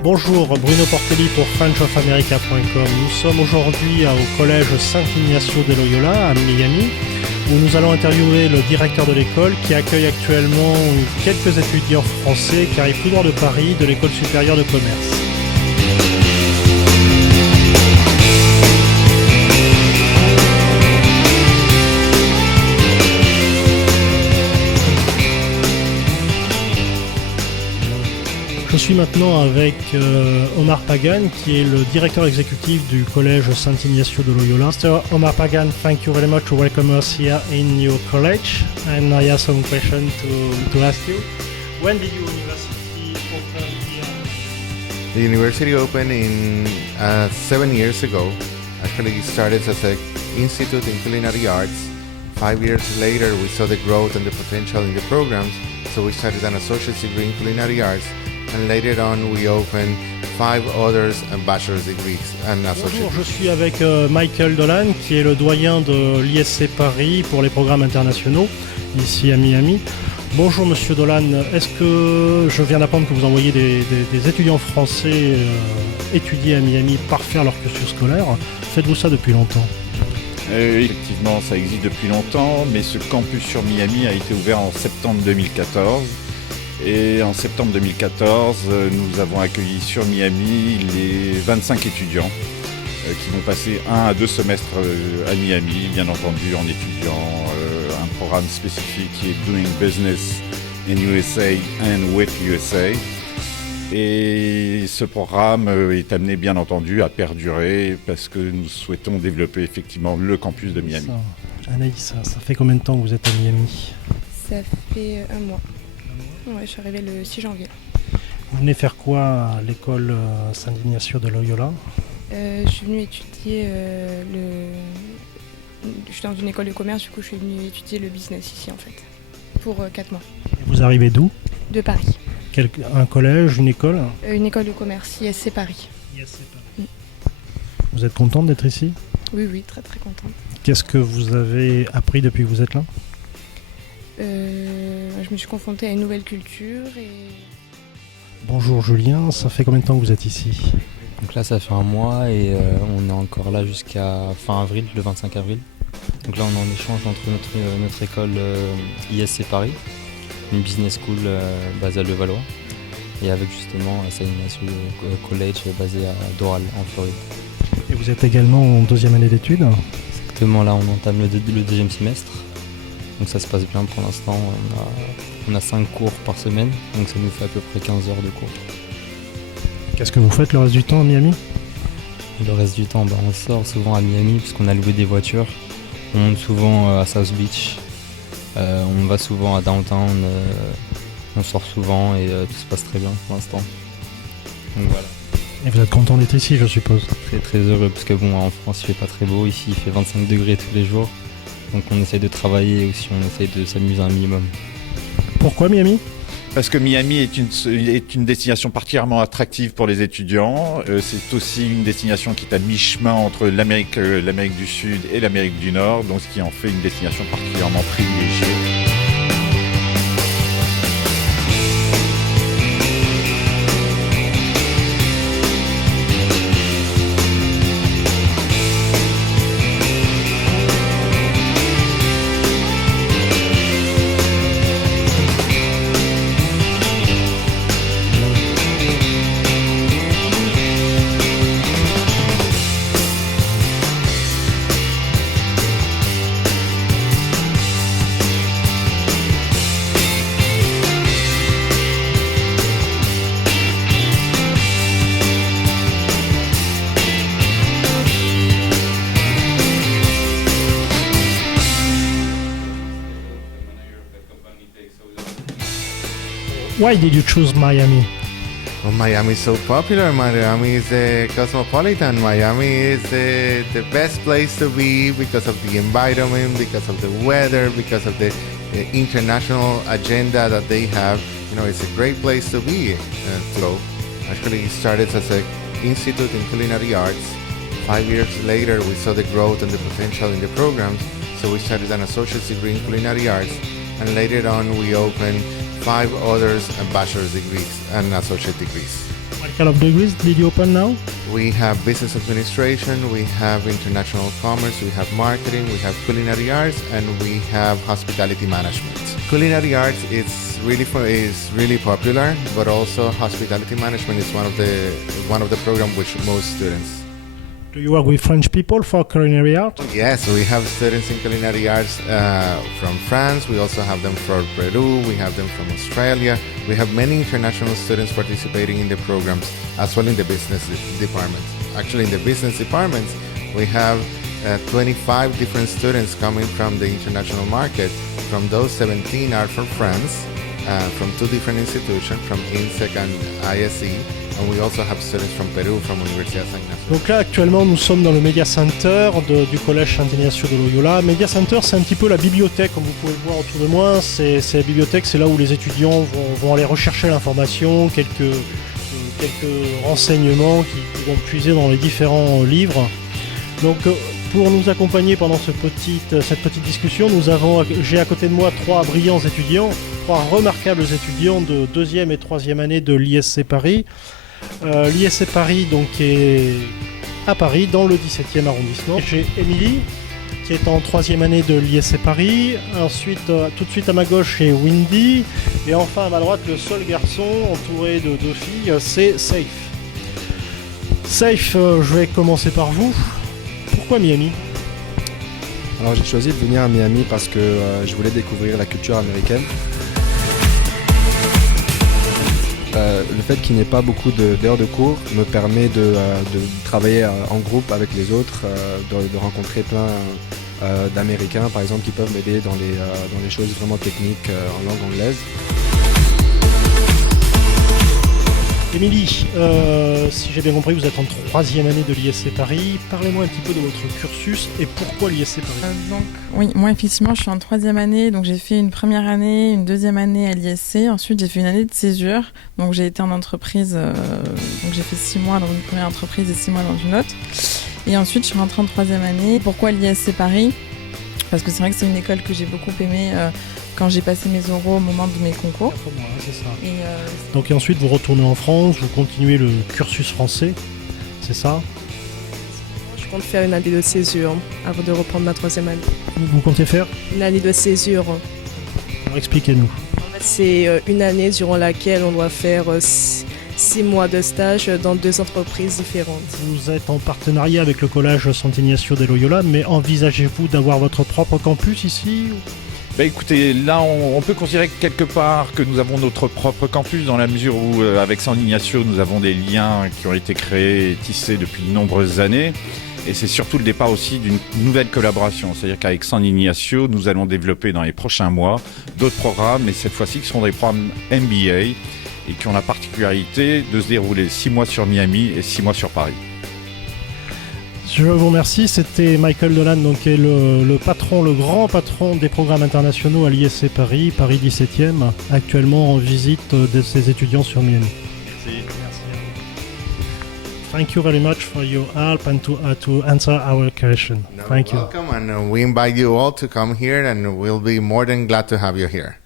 Bonjour, Bruno Portelli pour FrenchOfAmerica.com. Nous sommes aujourd'hui au collège Saint-Ignacio de Loyola à Miami, où nous allons interviewer le directeur de l'école qui accueille actuellement quelques étudiants français qui arrivent tout droit de Paris, de l'école supérieure de commerce. Je suis maintenant avec Omar Pagan, qui est le directeur exécutif du collège Saint-Ignacio de Loyola. Mr. Omar Pagan, thank you very much to welcome us here in your college. And I have some questions to ask you. When did your university open here? The university opened in 7 years ago. Actually, it started as an institute in culinary arts. 5 years later, we saw the growth and the potential in the programs, so we started an associate's degree in culinary arts. And later on, we opened 5 others and bachelor's degrees and associate. Bonjour, je suis avec Michael Dolan, qui est le doyen de l'ISC Paris pour les programmes internationaux, ici à Miami. Bonjour Monsieur Dolan, est-ce que je viens d'apprendre que vous envoyez des étudiants français étudier à Miami, parfaire leur cursus scolaire? Faites-vous ça depuis longtemps? Effectivement, ça existe depuis longtemps, mais ce campus sur Miami a été ouvert en septembre 2014. Et en septembre 2014, nous avons accueilli sur Miami les 25 étudiants qui vont passer 1 à 2 semestres à Miami, bien entendu en étudiant un programme spécifique qui est Doing Business in USA and with USA. Et ce programme est amené bien entendu à perdurer parce que nous souhaitons développer effectivement le campus de Miami. Anaïs, ça fait combien de temps que vous êtes à Miami? Ça fait 1 mois. Ouais, je suis arrivée le 6 janvier. Vous venez faire quoi à l'école Saint-Ignacio de Loyola? Je suis venue étudier Je suis dans une école de commerce, du coup je suis venue étudier le business ici en fait, pour 4 mois. Et vous arrivez d'où? De Paris. Un collège, une école? Une école de commerce, ISC Paris. Vous êtes contente d'être ici? Oui, oui, très très contente. Qu'est-ce que vous avez appris depuis que vous êtes là? Je me suis confrontée à une nouvelle culture et... Bonjour Julien, ça fait combien de temps que vous êtes ici? Donc là ça fait 1 mois et on est encore là jusqu'à fin avril, le 25 avril. Donc là on est en échange entre notre école ISC Paris, une business school basée à Levallois, et avec justement Saint-Ignacio College basé à Doral en Floride. Et vous êtes également en 2e année d'études? Exactement, là on entame le 2e semestre. Donc ça se passe bien pour l'instant, on a 5 cours par semaine, donc ça nous fait à peu près 15 heures de cours. Qu'est-ce que vous faites le reste du temps à Miami? Le reste du temps, on sort souvent à Miami puisqu'on a loué des voitures. On monte souvent à South Beach, on va souvent à Downtown, on sort souvent et tout se passe très bien pour l'instant. Donc voilà. Et vous êtes content d'être ici, je suppose? Très très heureux parce que en France il fait pas très beau, ici il fait 25 degrés tous les jours. Donc on essaye de travailler et aussi on essaye de s'amuser un minimum. Pourquoi Miami? Parce que Miami est une destination particulièrement attractive pour les étudiants. C'est aussi une destination qui est à mi-chemin entre l'Amérique du Sud et l'Amérique du Nord, donc ce qui en fait une destination particulièrement privilégiée. Why did you choose Miami? Well, Miami is so popular. Miami is cosmopolitan. Miami is the best place to be because of the environment, because of the weather, because of the international agenda that they have. You know, it's a great place to be. To go. Actually, it started as an institute in culinary arts. 5 years later, we saw the growth and the potential in the programs, so we started an associate's degree in culinary arts, and later on we opened 5 others and bachelor's degrees and associate degrees. kind of degrees did you open now? We have business administration, we have international commerce, we have marketing, we have culinary arts, and we have hospitality management. Culinary arts is really popular, but also hospitality management is one of the programs which most students. Do you work with French people for culinary art? Yes, we have students in culinary arts from France. We also have them from Peru. We have them from Australia. We have many international students participating in the programs, as well in the business department. Actually, in the business department, we have 25 different students coming from the international market. From those, 17 are from France, from 2 different institutions, from INSEC and ISE. And we also have students from Peru, from Universidad San Ignacio. Donc là, actuellement, nous sommes dans le Media Center du collège Saint-Ignacio de Loyola. Media Center, c'est un petit peu la bibliothèque, comme vous pouvez le voir autour de moi. C'est la bibliothèque, c'est là où les étudiants vont aller rechercher l'information, quelques renseignements qui vont puiser dans les différents livres. Donc, pour nous accompagner pendant cette petite discussion, j'ai à côté de moi 3 brillants étudiants, 3 remarquables étudiants de 2e et 3e année de l'ISC Paris. L'ISC Paris donc est à Paris dans le 17e arrondissement. J'ai Émilie qui est en 3e année de l'ISC Paris. Ensuite, tout de suite à ma gauche, j'ai Windy. Et enfin à ma droite, le seul garçon entouré de 2 filles, c'est Safe. Safe, je vais commencer par vous. Pourquoi Miami? Alors j'ai choisi de venir à Miami parce que je voulais découvrir la culture américaine. Le fait qu'il n'y ait pas beaucoup d'heures de cours me permet de travailler en groupe avec les autres, de rencontrer plein d'Américains par exemple qui peuvent m'aider dans les choses vraiment techniques en langue anglaise. Émilie, si j'ai bien compris, vous êtes en 3e année de l'ISC Paris. Parlez-moi un petit peu de votre cursus et pourquoi l'ISC Paris. Oui, moi effectivement je suis en 3e année, donc j'ai fait une première année, une 2e année à l'ISC, ensuite j'ai fait une année de césure, donc j'ai été en entreprise, donc j'ai fait 6 mois dans une première entreprise et 6 mois dans une autre. Et ensuite je suis rentrée en 3e année. Pourquoi l'ISC Paris? Parce que c'est vrai que c'est une école que j'ai beaucoup aimée quand j'ai passé mes oraux au moment de mes concours. C'est ça. Donc et ensuite vous retournez en France, vous continuez le cursus français, c'est ça? Je compte faire une année de césure avant de reprendre ma 3e année. Vous comptez faire? Une année de césure. Alors expliquez-nous. En fait, c'est une année durant laquelle on doit faire 6 mois de stage dans 2 entreprises différentes. Vous êtes en partenariat avec le collège Sant'Ignacio de Loyola, mais envisagez-vous d'avoir votre propre campus ici? Écoutez, là on peut considérer quelque part que nous avons notre propre campus dans la mesure où avec San Ignacio nous avons des liens qui ont été créés et tissés depuis de nombreuses années. Et c'est surtout le départ aussi d'une nouvelle collaboration. C'est-à-dire qu'avec San Ignacio, nous allons développer dans les prochains mois d'autres programmes, et cette fois-ci qui seront des programmes MBA et qui ont la particularité de se dérouler 6 mois sur Miami et 6 mois sur Paris. Je vous remercie, c'était Michael Dolan, donc, qui est le grand patron des programmes internationaux à l'ISC Paris, Paris 17e, actuellement en visite de ses étudiants sur Miami. Merci. Thank you very much for your help and to answer our question. Thank you. Welcome, and we invite you all to come here, and we'll be more than glad to have you here.